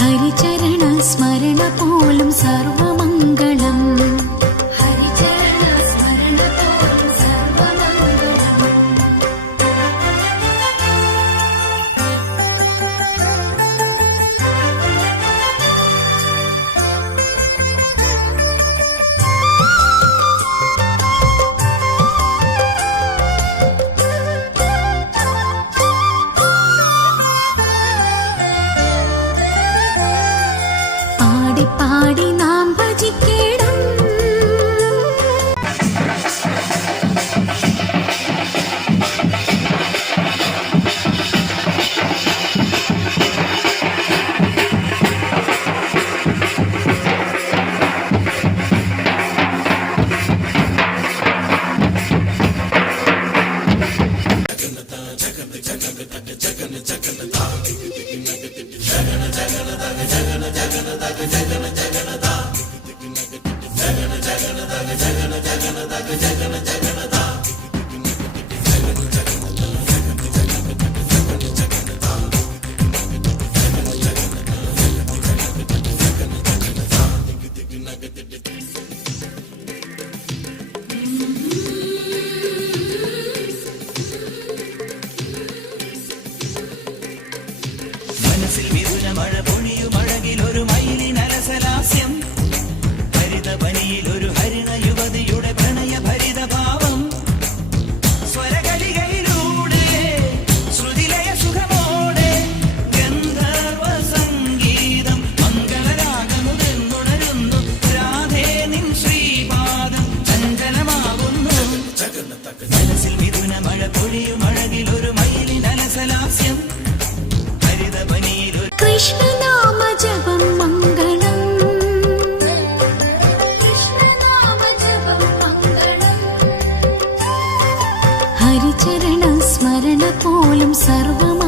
ഹരിചരണ സ്മരണ പോലും സർവമ പാടി നാം ഭജിക്കണം Checking the, checking the, checking the, checking the, checking the, Peace. കരയും അഴകിൽ ഒരു മയിലിനലസലാസ്യം ഹരിതപനീരോ കൃഷ്ണനാമ ജപം മംഗളം ഹരിചരണ സ്മരണ പോലും സർവമ